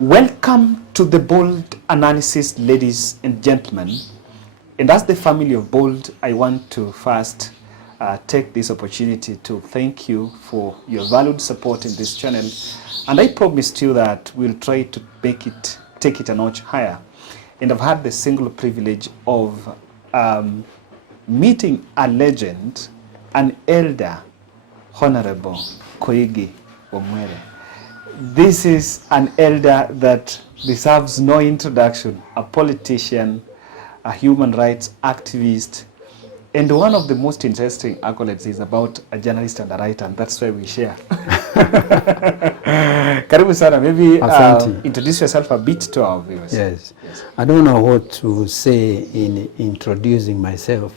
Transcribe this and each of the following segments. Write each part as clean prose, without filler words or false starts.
Welcome to the Bold Analysis, ladies and gentlemen. And as the family of Bold, I want to first take this opportunity to thank you for your valued support in this channel. And I promised you that we'll try to take it a notch higher. And I've had the single privilege of meeting a legend, an elder, Honorable Koigi Wamwere. This is an elder that deserves no introduction, a politician, a human rights activist, and one of the most interesting accolades is about a journalist and a writer, and that's why we share. Karibu sana, maybe introduce yourself a bit to our viewers. Yes. I don't know what to say in introducing myself,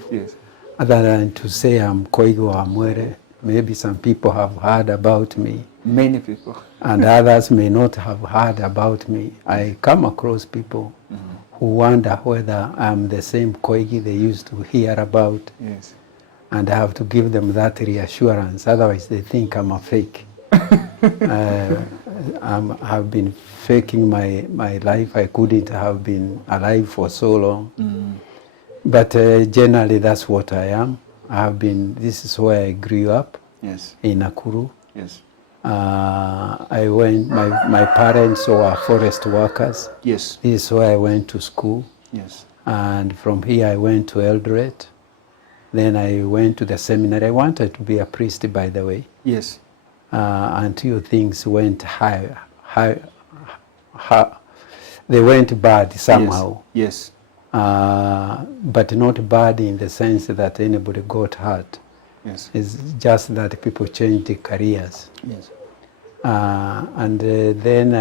other than to say I'm Koigi Wamwere. Maybe some people have heard about me. Many people. And others may not have heard about me. I come across people who wonder whether I'm the same Koigi they used to hear about. Yes. And I have to give them that reassurance. Otherwise, they think I'm a fake. I've been faking my life. I couldn't have been alive for so long. But generally, that's what I am. This is where I grew up. Yes. In Nakuru. Yes. My parents were forest workers. Yes. This is where I went to school. Yes. And from here I went to Electorate. Then I went to the seminary. I wanted to be a priest, by the way. Yes. Until things went they went bad somehow. Yes. But not bad in the sense that anybody got hurt. Yes. It's just that people changed their careers. Yes. And then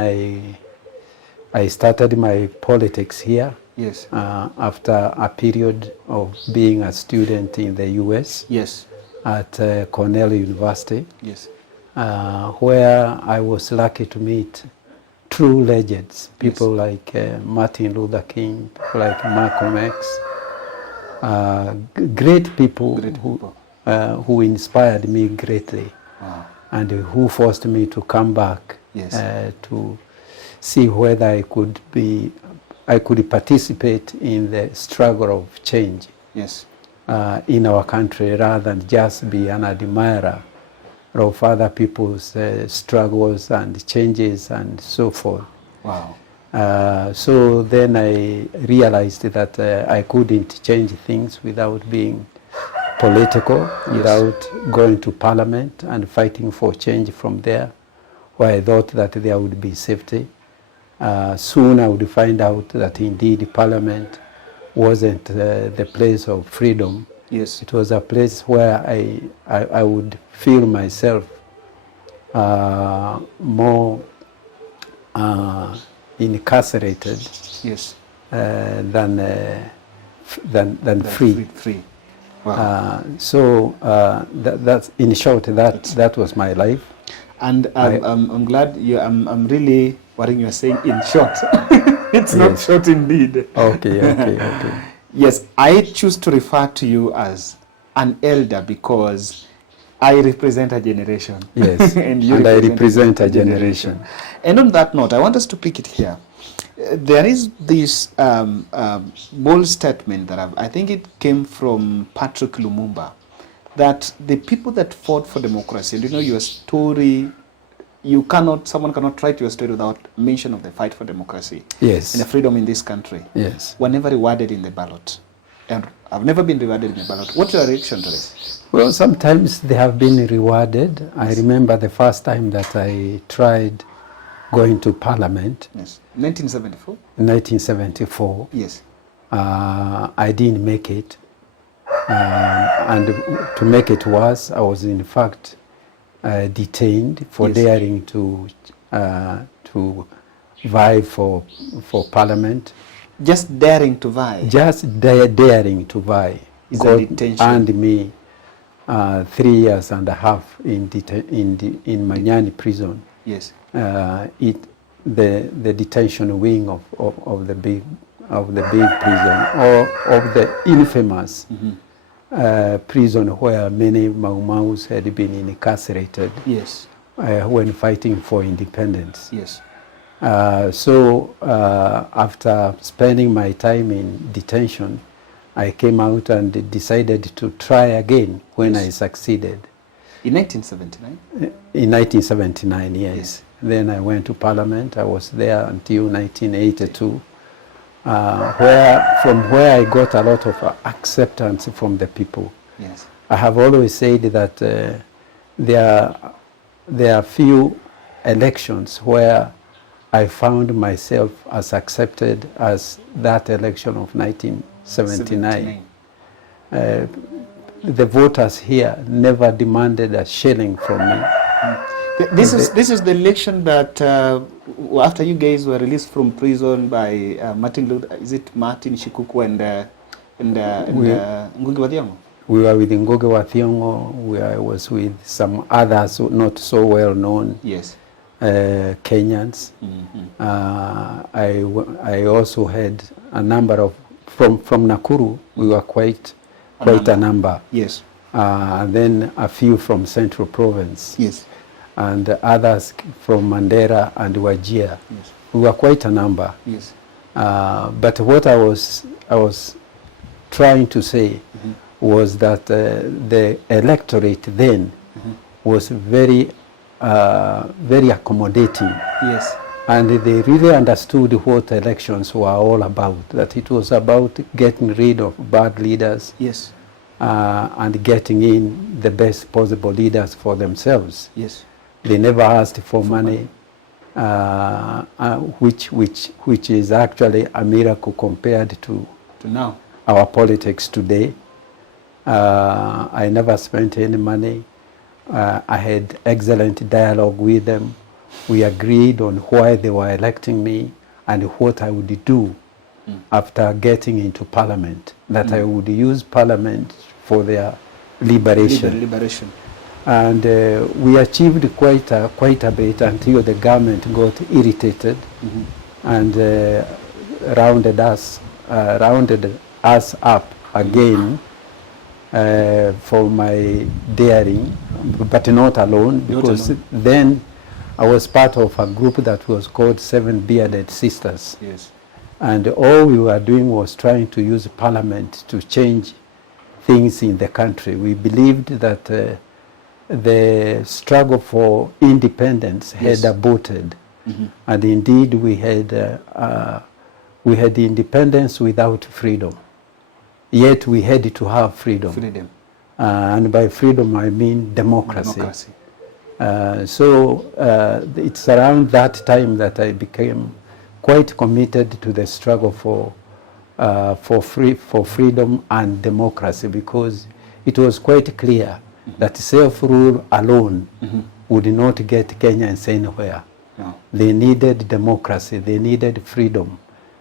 I started my politics here. Yes. After a period of being a student in the US. Yes. At Cornell University. Yes. Where I was lucky to meet true legends, people like Martin Luther King, people like Malcolm X, great people, who inspired me greatly. Wow. And who forced me to come back. Yes. To see whether I could participate in the struggle of change. Yes. In our country, rather than just be an admirer of other people's struggles and changes and so forth. Wow. So then I realized that I couldn't change things without being political, without going to parliament and fighting for change from there, where I thought that there would be safety. Soon I would find out that indeed parliament wasn't the place of freedom. Yes. It was a place where I would feel myself more incarcerated. Yes. Than free. Free. Wow. So that's in short. That was my life. And I'm glad you. I'm really worrying. You're saying in short. It's not short indeed. Okay. Yes, I choose to refer to you as an elder because I represent a generation. Yes, and I represent a generation. And on that note, I want us to pick it here. There is this bold statement that I think it came from Patrick Lumumba, that the people that fought for democracy, and you know your story, someone cannot write your story without mention of the fight for democracy. Yes. And the freedom in this country. Yes. Were never rewarded in the ballot. And I've never been rewarded in the ballot. What's your reaction to this? Well, sometimes they have been rewarded. Yes. I remember the first time that I tried going to parliament. Yes. 1974? 1974. Yes. I didn't make it. And to make it worse, I was in fact detained for daring to vie for parliament. Just daring to vie? Just daring to vie. God earned me 3 years and a half in Manyani prison. Yes. The detention wing of the big prison, or of the infamous prison where many Mau Maus had been incarcerated. Yes. When fighting for independence. Yes. After spending my time in detention, I came out and decided to try again when I succeeded. In 1979? In 1979, yes. Then I went to Parliament. I was there until 1982, from where I got a lot of acceptance from the people. Yes. I have always said that there are few elections where I found myself as accepted as that election of 1979. The voters here never demanded a shilling from me. This is the election that after you guys were released from prison by Martin Shikuku and Ngugi wa Thiong'o? We were with Ngugi wa Thiong'o. I was with some others not so well known. Yes. Kenyans. I also had a number of from Nakuru. We were quite a number. Yes. Then a few from Central Province. Yes. And others from Mandera and Wajir. Yes. We were quite a number. Yes. But what I was trying to say was that the electorate then was very accommodating. Yes. And they really understood what elections were all about, that it was about getting rid of bad leaders. Yes. And getting in the best possible leaders for themselves. Yes. They never asked for money, which is actually a miracle compared to now our politics today. I never spent any money. I had excellent dialogue with them. We agreed on why they were electing me and what I would do after getting into Parliament, that I would use Parliament for their liberation. And we achieved quite a bit until the government got irritated and rounded us up again for my daring, but not alone, because then I was part of a group that was called Seven Bearded Sisters. Yes. And all we were doing was trying to use Parliament to change things in the country. We believed that the struggle for independence had aborted. And indeed we had independence without freedom. Yet we had to have freedom. And by freedom I mean democracy. It's around that time that I became quite committed to the struggle for freedom and democracy, because it was quite clear that self-rule alone would not get Kenyans anywhere. No. They needed democracy, they needed freedom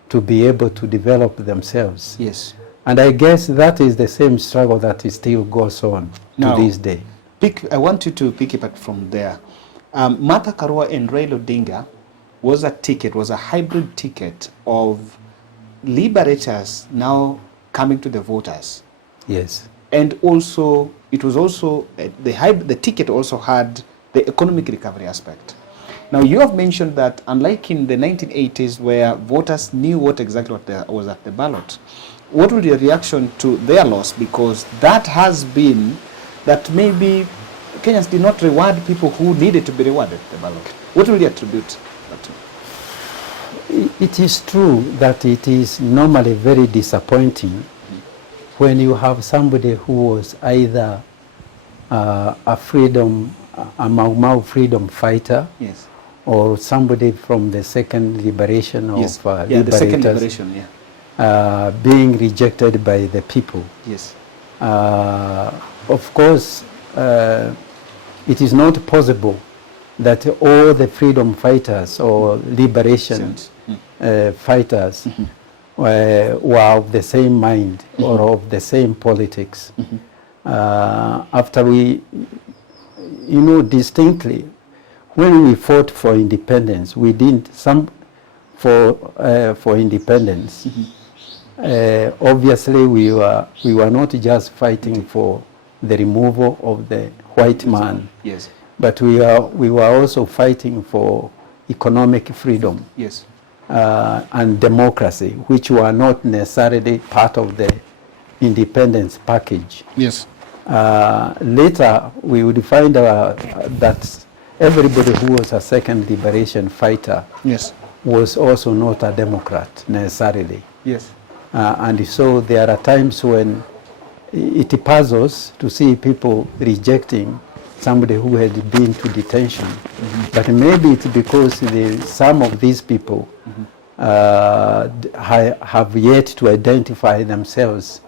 to be able to develop themselves. Yes. And I guess that is the same struggle that still goes on to this day. I want you to pick it up from there. Martha Karua and Raila Odinga was a hybrid ticket of liberators now coming to the voters. Yes. And also, it was also, the ticket also had the economic recovery aspect. Now, you have mentioned that unlike in the 1980s where voters knew what exactly was at the ballot, what would your reaction to their loss? Because that has been that maybe Kenyans did not reward people who needed to be rewarded at the ballot. What will you attribute that to? It is true that it is normally very disappointing when you have somebody who was either a Mau Mau freedom fighter, yes, or somebody from the second liberation of the second liberation, being rejected by the people. Yes. Of course, it is not possible that all the freedom fighters or liberation fighters were of the same mind or of the same politics. After we, distinctly, when we fought for independence, we didn't for independence. Obviously, we were not just fighting for the removal of the white man, yes, but we were also fighting for economic freedom Yes. and democracy, which were not necessarily part of the independence package. Yes. Later, we would find that everybody who was a second liberation fighter Yes. was also not a Democrat necessarily. Yes. And so there are times when it puzzles to see people rejecting somebody who had been to detention. But maybe it's because some of these people have yet to identify themselves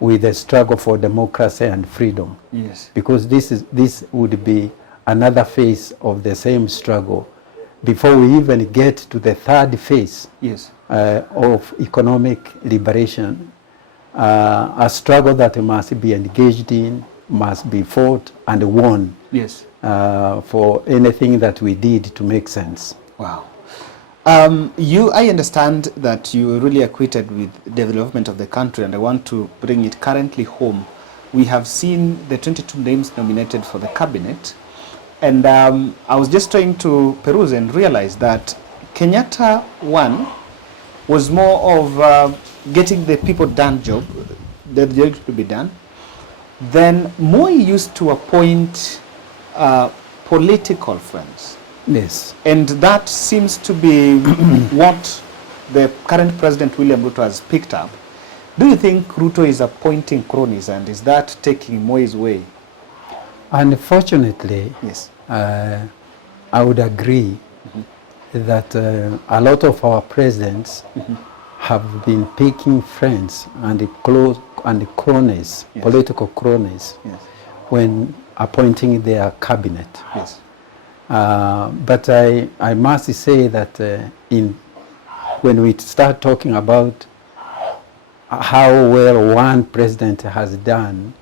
with the struggle for democracy and freedom. Yes. Because this would be another phase of the same struggle before we even get to the third phase. Yes. Of economic liberation, a struggle that must be engaged in, must be fought and won. Yes. For anything that we did to make sense. Wow. I understand that you were really acquainted with development of the country, and I want to bring it currently home. We have seen the 22 names nominated for the cabinet, and I was just trying to peruse and realize that Kenyatta 1 was more of getting the people done job, the job to be done. Then Moi used to appoint political friends. Yes. And that seems to be what the current President William Ruto has picked up. Do you think Ruto is appointing cronies, and is that taking Moi's way? Unfortunately, Yes. I would agree that a lot of our presidents have been picking friends and close and cronies, Yes. political cronies, Yes. when appointing their cabinet. Yes. But I must say that when we start talking about how well one president has done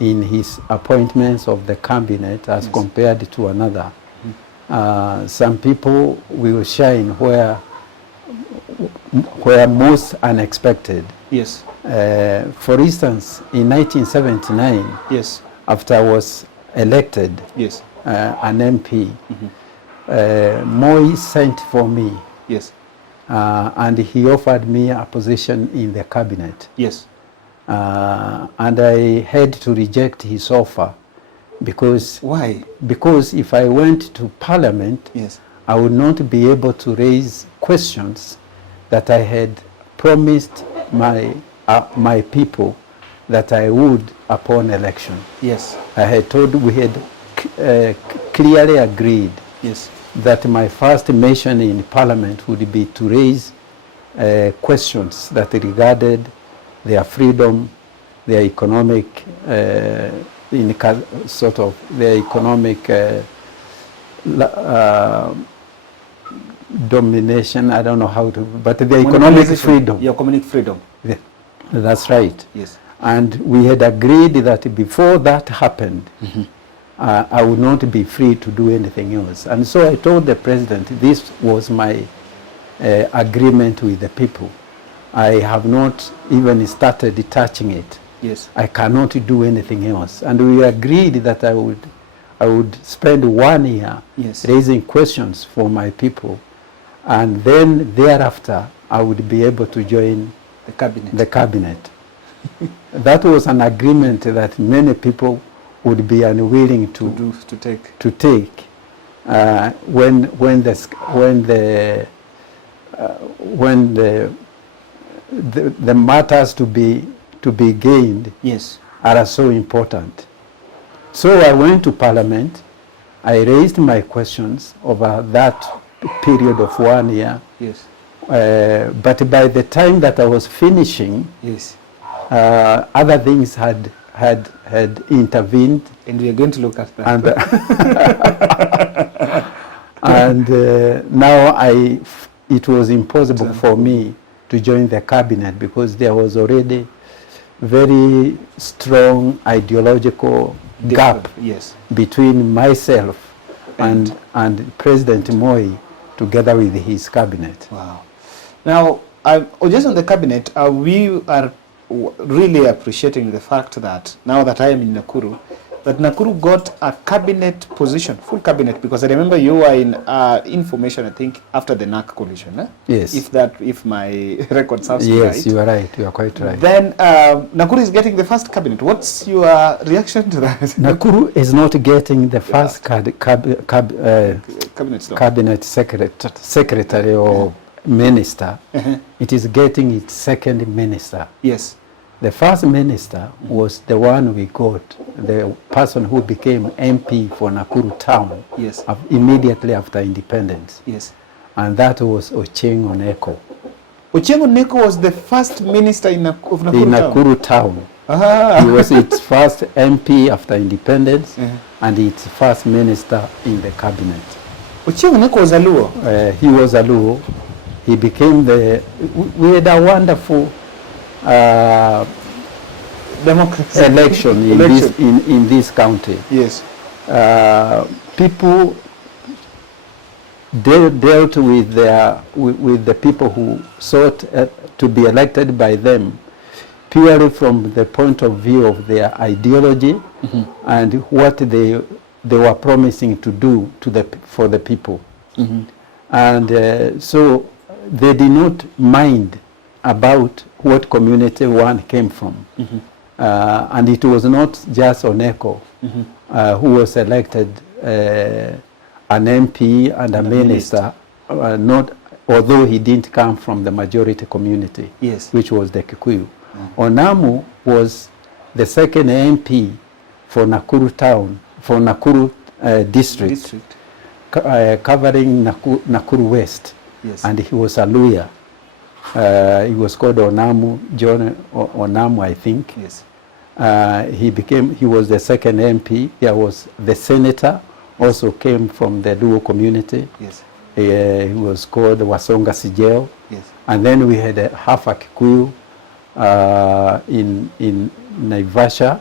in his appointments of the cabinet as compared to another, some people will shine where most unexpected. Yes. For instance, in 1979, Yes. after I was elected Yes. an MP, Moi sent for me, Yes. and he offered me a position in the cabinet. Yes. And I had to reject his offer because Why? if I went to Parliament, Yes. I would not be able to raise questions that I had promised my people that I would upon election. Yes. I had told, we had clearly agreed Yes. that my first mission in Parliament would be to raise questions that regarded their freedom, their economic, sort of their economic domination, I don't know how to, but the economic freedom. Your economic freedom. Yeah, that's right. Yes. And we had agreed that before that happened, I would not be free to do anything else. And so I told the president this was my agreement with the people. I have not even started touching it. Yes. I cannot do anything else. And we agreed that I would spend 1 year Yes. raising questions for my people. And then thereafter, I would be able to join The cabinet. the cabinet. That was an agreement that many people would be unwilling to take. When the matters to be gained, yes, are so important. So I went to Parliament. I raised my questions over that period of 1 year. Yes. But by the time that I was finishing, yes, other things had intervened. And we are going to look at that. And, now it was impossible for me to join the cabinet because there was already very strong ideological gap, yes, between myself and President Moi together with his cabinet. Wow. Now, just on the cabinet, we are really appreciating the fact that now that I am in Nakuru, that Nakuru got a cabinet position, full cabinet, because I remember you were in information, I think, after the NAC coalition. Eh? Yes. If my record serves me right. Yes, you are right. You are quite right. Then Nakuru is getting the first cabinet. What's your reaction to that? Nakuru is not getting the first cabinet secretary or minister. It is getting its second minister. Yes. The first minister was the one we got, the person who became MP for Nakuru town. Yes. Immediately after independence. Yes. And that was Ochieng Oneko. Ochieng Oneko was the first minister of Nakuru in Nakuru town. He was its first MP after independence and its first minister in the cabinet. Ochieng Oneko was a Luo? He was a Luo. He became we had a wonderful election in this county. Yes. People dealt with the people who sought to be elected by them purely from the point of view of their ideology and what they were promising to do for the people. And so they did not mind about what community one came from. And it was not just Oneko who was elected an MP and a minister, although he didn't come from the majority community, yes, which was the Kikuyu. Onamu was the second MP for Nakuru town, for Nakuru district. Covering Nakuru West. Yes. And he was a Luya. He was called Onamu, John Onamu, I think. Yes. He was the second MP. There was the senator, also came from the Luo community. Yes. He was called Wasonga Sijeo. Yes. And then we had half a Kikuyu in Naivasha.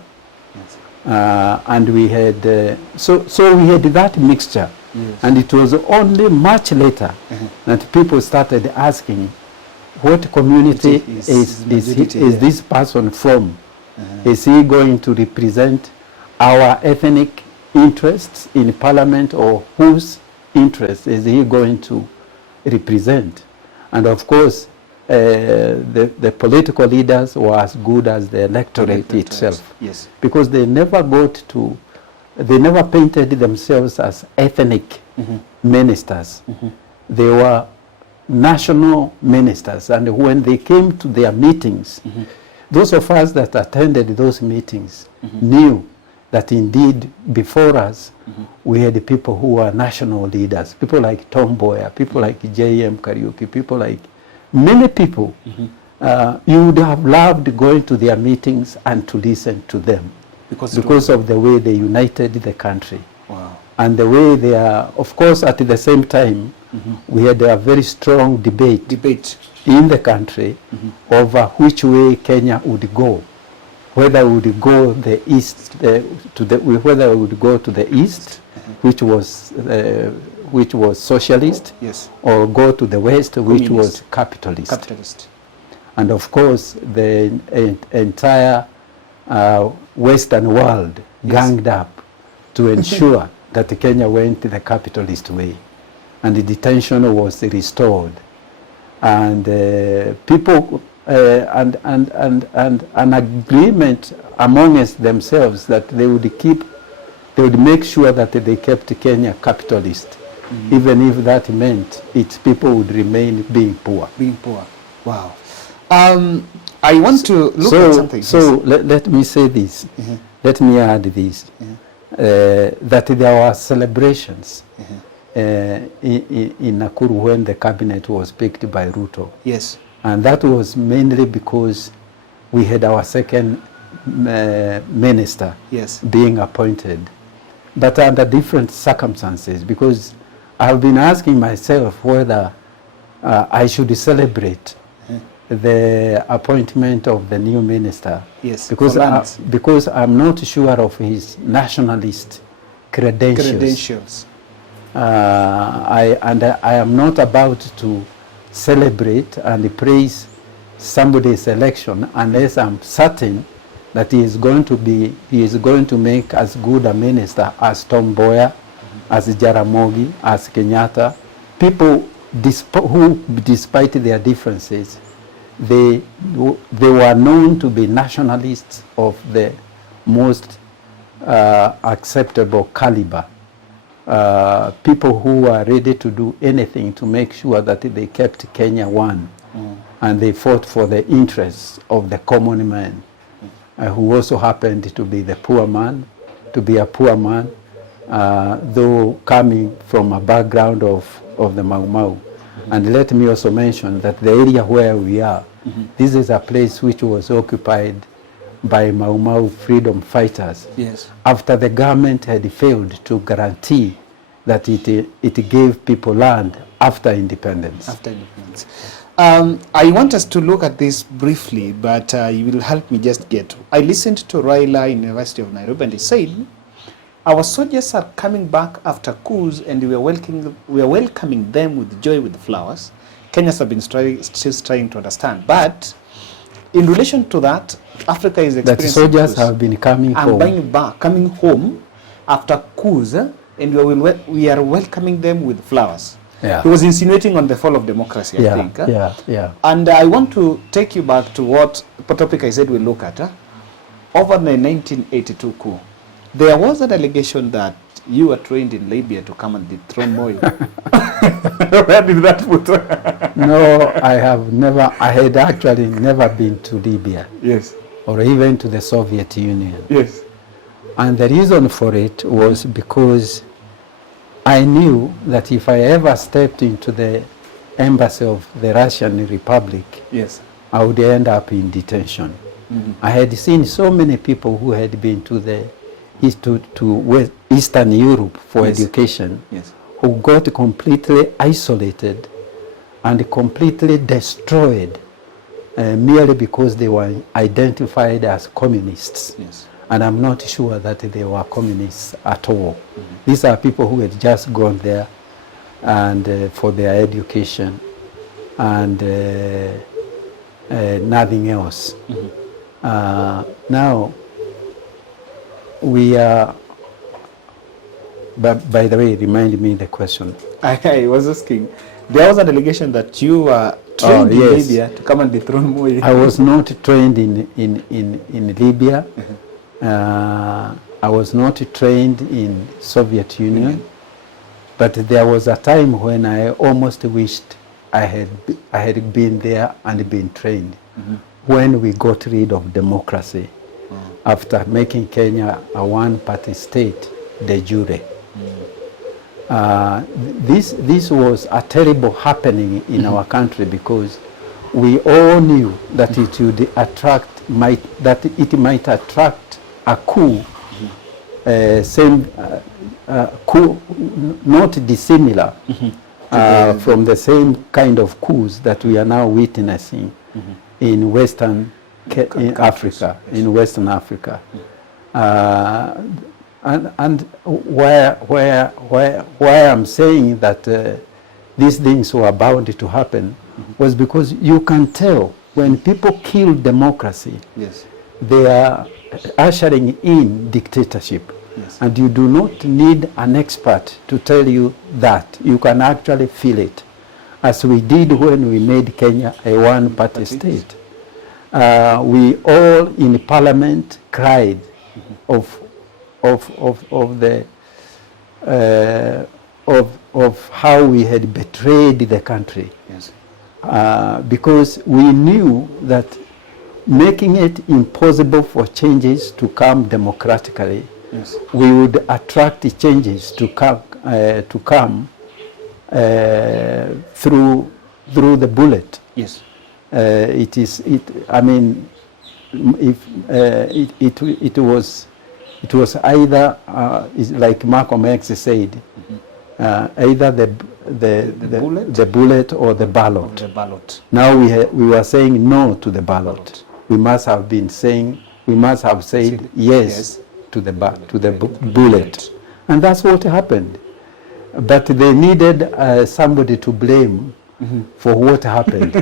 Yes. And we had, so we had that mixture. Yes. And it was only much later that people started asking, what community is this person from? Is he going to represent our ethnic interests in parliament, or whose interests is he going to represent? And of course, the political leaders were as good as the electorate itself. Yes. Because they never painted themselves as ethnic ministers. They were national ministers, and when they came to their meetings, those of us that attended those meetings knew that indeed before us we had people who were national leaders, people like Tom Boyer, people like J.M. Kariuki, people like many people. You would have loved going to their meetings and to listen to them. Because of the way they united the country. Wow. And the way they are, of course, at the same time, we had a very strong debate in the country over which way Kenya would go. Whether it would go the east, whether it would go to the east, which was socialist, yes, or go to the west, which was capitalist. And of course, the entire Western world ganged up to ensure that Kenya went the capitalist way, and the detention was restored, and people and an agreement amongst themselves that they would make sure that they kept Kenya capitalist, even if that meant its people would remain being poor. Wow. I want to look at something. So let me say this. Let me add this. That there were celebrations in Nakuru when the cabinet was picked by Ruto. Yes. And that was mainly because we had our second minister being appointed, but under different circumstances, because I've been asking myself whether I should celebrate the appointment of the new minister, because I'm not sure of his nationalist credentials. I am not about to celebrate and praise somebody's election unless I'm certain that he is going to make as good a minister as Tom Mboya, as Jaramogi, as Kenyatta, people who, despite their differences, they were known to be nationalists of the most acceptable caliber. People who were ready to do anything to make sure that they kept Kenya one, and they fought for the interests of the common man, who also happened to be a poor man, though coming from a background of the Mau Mau. And let me also mention that the area where we are, this is a place which was occupied by Mau Mau freedom fighters. Yes. After the government had failed to guarantee that it gave people land after independence. After independence. I want us to look at this briefly, but you will help me just get. I listened to Raila in the University of Nairobi, and he said, our soldiers are coming back after coups, and we are welcoming them with joy, with flowers. Kenyans have been still trying to understand. But in relation to that, Africa is experiencing that soldiers coups. have been coming home. Coming home after coups, and we are welcoming them with flowers. Yeah. He was insinuating on the fall of democracy, I think. Yeah. And I want to take you back to what topic I said we'll look at. Over the 1982 coup, there was an allegation that you were trained in Libya to come and dethrone Moi. Where did that put? No, I had actually never been to Libya. Yes. Or even to the Soviet Union. Yes. And the reason for it was because I knew that if I ever stepped into the embassy of the Russian Republic, yes, I would end up in detention. I had seen so many people who had been to Eastern Europe for education, who got completely isolated and completely destroyed merely because they were identified as communists. Yes. And I'm not sure that they were communists at all. These are people who had just gone there and for their education and nothing else. Now, we are, but by the way, remind me the question. I was asking, there was an allegation that you were trained in Libya to come and dethrone Moi. I was not trained in Libya. I was not trained in Soviet Union, but there was a time when I almost wished I had been there and been trained. When we got rid of democracy, after making Kenya a one-party state, de jure. This was a terrible happening in our country because we all knew that it would it might attract a coup, coup not dissimilar from the same kind of coups that we are now witnessing in Western Africa, in Western Africa. And why I'm saying that these things were bound to happen was because you can tell when people kill democracy, they are ushering in dictatorship. And you do not need an expert to tell you that. You can actually feel it, as we did when we made Kenya a one-party state. We all in Parliament cried of how we had betrayed the country, because we knew that making it impossible for changes to come democratically, we would attract the changes to come through the bullet. I mean, if it was either like Malcolm X said, either the bullet or the ballot. Now we were saying no to the ballot. We must have said yes to the bullet, and that's what happened. But they needed somebody to blame for what happened,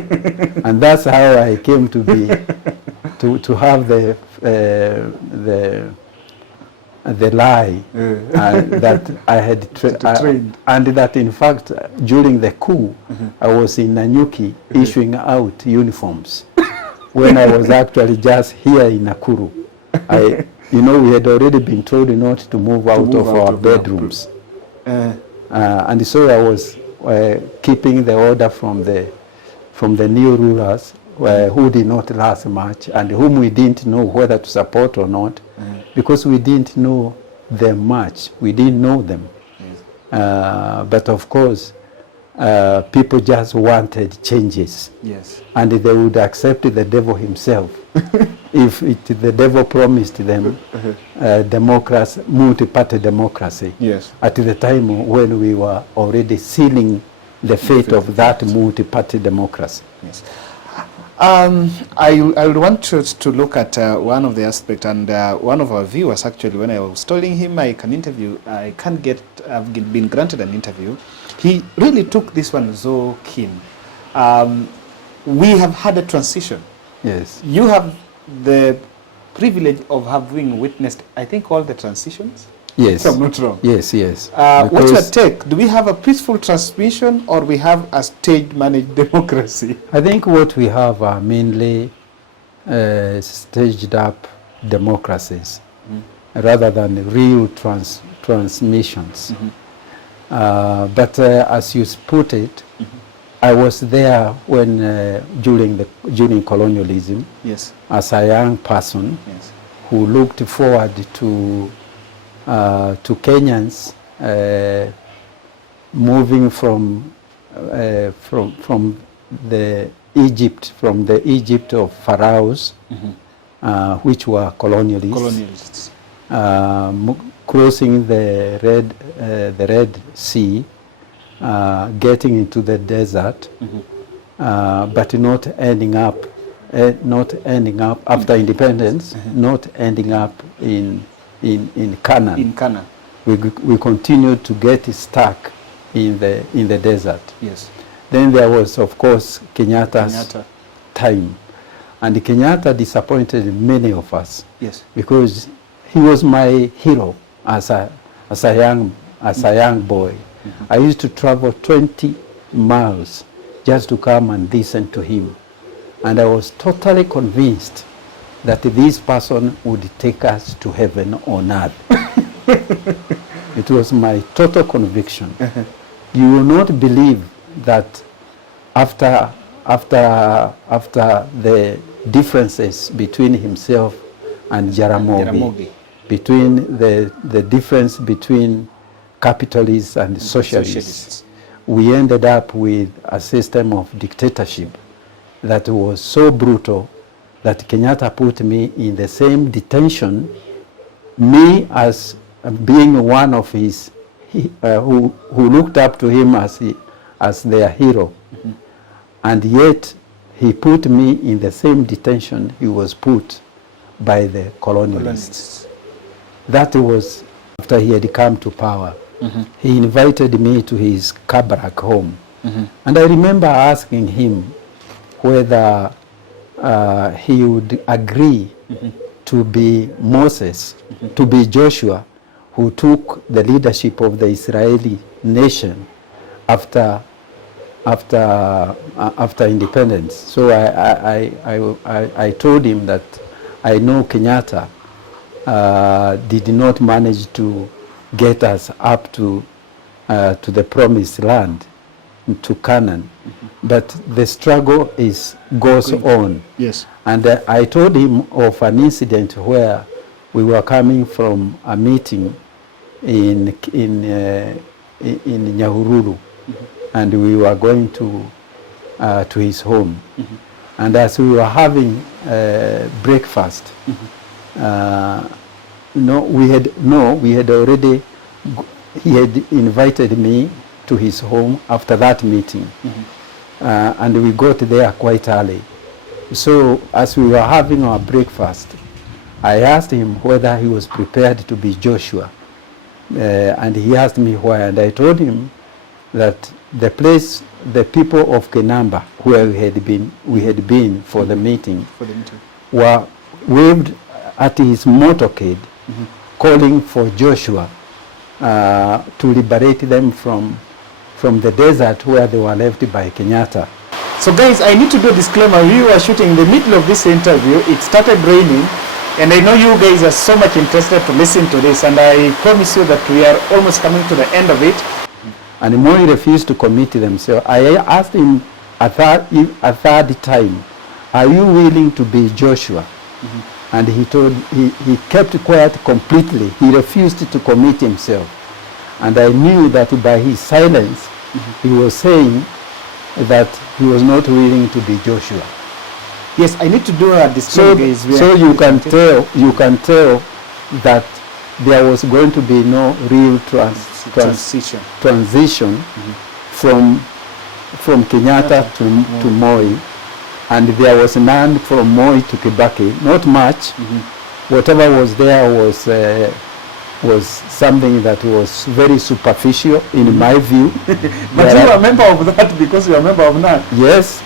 and that's how I came to to have the lie that I had trained, and that in fact during the coup I was in Nanyuki issuing out uniforms when I was actually just here in Nakuru. We had already been told not to move out of our bedrooms, and so I was keeping the order from the new rulers who did not last much and whom we didn't know whether to support or not, because we didn't know them much. We didn't know them. But of course, people just wanted changes. Yes. And they would accept the devil himself if the devil promised them democracy, multi-party democracy. Yes. At the time when we were already sealing the fate of that multi-party democracy. Yes. I would want to look at one of the aspects, and one of our viewers actually, when I was telling him I've been granted an interview, he really took this one so keen. We have had a transition. Yes. You have the privilege of having witnessed, I think, all the transitions. Yes. If I'm not wrong. Yes, yes. What's your take? Do we have a peaceful transmission, or we have a stage-managed democracy? I think what we have are mainly staged-up democracies rather than real transmissions. But as you put it, I was there when during colonialism. Yes. As a young person. Yes. Who looked forward to Kenyans moving from the Egypt of pharaohs, which were colonialists. Crossing the Red Sea, getting into the desert, but not ending up after independence, not ending up in Canaan. In Canaan. We continued to get stuck in the desert. Yes. Then there was, of course, Kenyatta's time. And Kenyatta disappointed many of us. Yes. Because he was my hero as a young boy. I used to travel 20 miles just to come and listen to him. And I was totally convinced that this person would take us to heaven on earth. It was my total conviction. You will not believe that after the differences between himself and Jaramogi, between the difference between capitalists and socialists, we ended up with a system of dictatorship that was so brutal that Kenyatta put me in the same detention, me as being one of his, who looked up to him as their hero. And yet he put me in the same detention he was put by the colonialists. That was after he had come to power. He invited me to his Kabrak home. And I remember asking him whether he would agree to be Moses, to be Joshua, who took the leadership of the Israeli nation after independence. So I told him that I know Kenyatta did not manage to get us up to the promised land, to Canaan. But the struggle goes on. Yes. And I told him of an incident where we were coming from a meeting in Nyahururu, and we were going to his home. And as we were having breakfast, he had invited me to his home after that meeting. And we got there quite early. So as we were having our breakfast, I asked him whether he was prepared to be Joshua. And he asked me why, and I told him that the people of Kenamba, where we had been for the meeting, were waved at his motorcade, calling for Joshua to liberate them from the desert where they were left by Kenyatta. So guys, I need to do a disclaimer. We were shooting in the middle of this interview. It started raining, and I know you guys are so much interested to listen to this, and I promise you that we are almost coming to the end of it. And Moi refused to commit themselves. I asked him a third time, are you willing to be Joshua? And he kept quiet completely. He refused to commit himself. And I knew that by his silence, he was saying that he was not willing to be Joshua. Yes, I need to do a disclaimer. So you can tell that there was going to be no real transition from Kenyatta to Moi, and there was none from Moi to Kibaki. Not much. Whatever was there was something that was very superficial in my view. But you are a member of that because you are a member of NAC. Yes,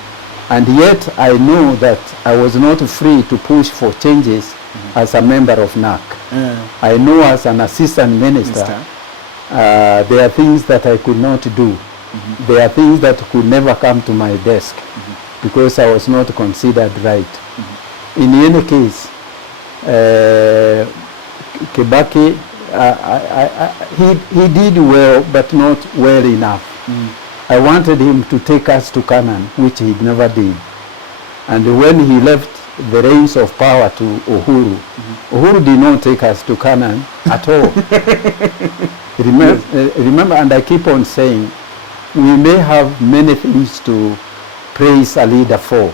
and yet I know that I was not free to push for changes as a member of NAC. I know as an assistant minister, there are things that I could not do. There are things that could never come to my desk because I was not considered right. In any case, Kibaki, he did well, but not well enough. I wanted him to take us to Canaan, which he never did. And when he left the reins of power to Uhuru, Uhuru did not take us to Canaan at all. Remember, and I keep on saying, we may have many things to praise a leader for,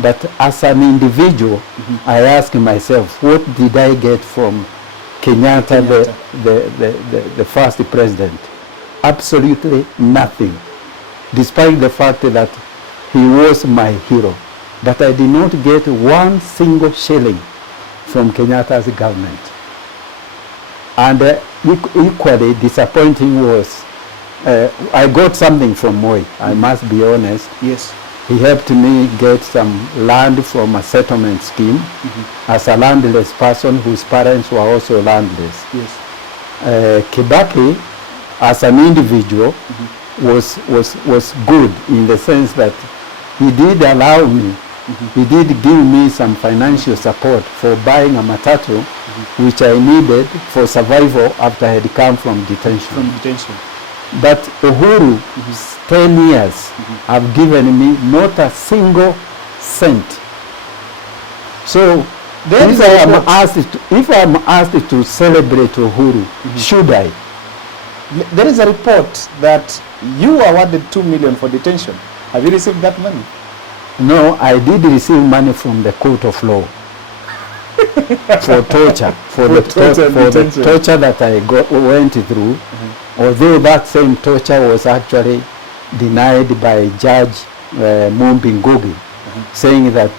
but as an individual, I ask myself, what did I get from Kenyatta. The first president? Absolutely nothing, despite the fact that he was my hero. But I did not get one single shilling from Kenyatta's government. And equally disappointing was, I got something from Moi, I must be honest. Yes. He helped me get some land from a settlement scheme as a landless person whose parents were also landless. Yes. Kibaki, as an individual, was good in the sense that he did allow me, he did give me some financial support for buying a matatu, which I needed for survival after I had come from detention. But Uhuru, 10 years, have given me not a single cent. So if I'm asked to celebrate Uhuru, should I? There is a report that you awarded 2 million for detention. Have you received that money? No, I did receive money from the court of law for torture, for the torture that I went through. Although that same torture was actually denied by Judge Mumbi Ngugi, saying that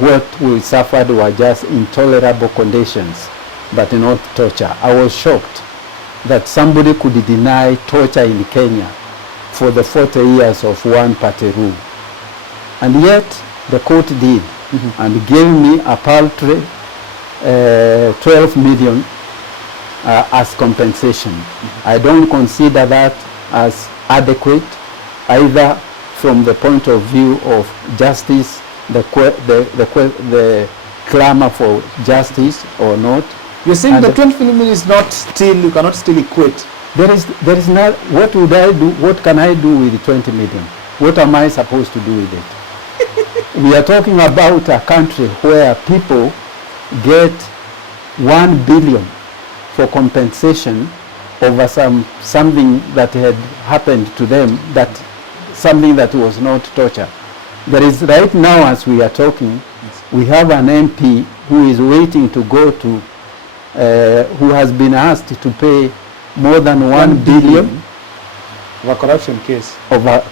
what we suffered were just intolerable conditions, but not torture. I was shocked that somebody could deny torture in Kenya for the 40 years of one-party rule. And yet, the court did, and gave me a paltry 12 million as compensation. I don't consider that as adequate, either from the point of view of justice, the clamor for justice or not. You're saying the 20 million is not still, you cannot still equate. There is not, what would I do, what can I do with the 20 million? What am I supposed to do with it? We are talking about a country where people get 1 billion for compensation over something that had happened to them, that something that was not torture. There is right now, as we are talking, we have an MP who is waiting to go to, who has been asked to pay more than 1 billion of a corruption case. Over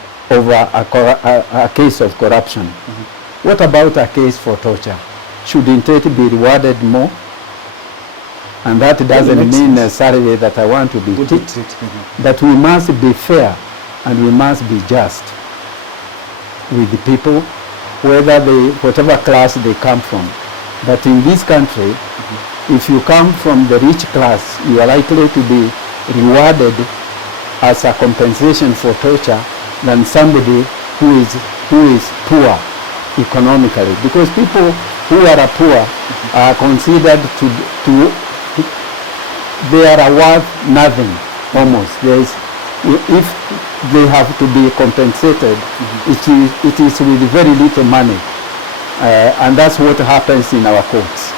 a case of corruption. What about a case for torture? Shouldn't it be rewarded more? And that doesn't mean necessarily that I want to be ticked. That we must be fair and we must be just with the people whatever class they come from. But in this country, if you come from the rich class, you are likely to be rewarded as a compensation for torture than somebody who is poor economically. Because people who are poor are considered they are worth nothing almost. If they have to be compensated, it is with very little money. And that's what happens in our courts.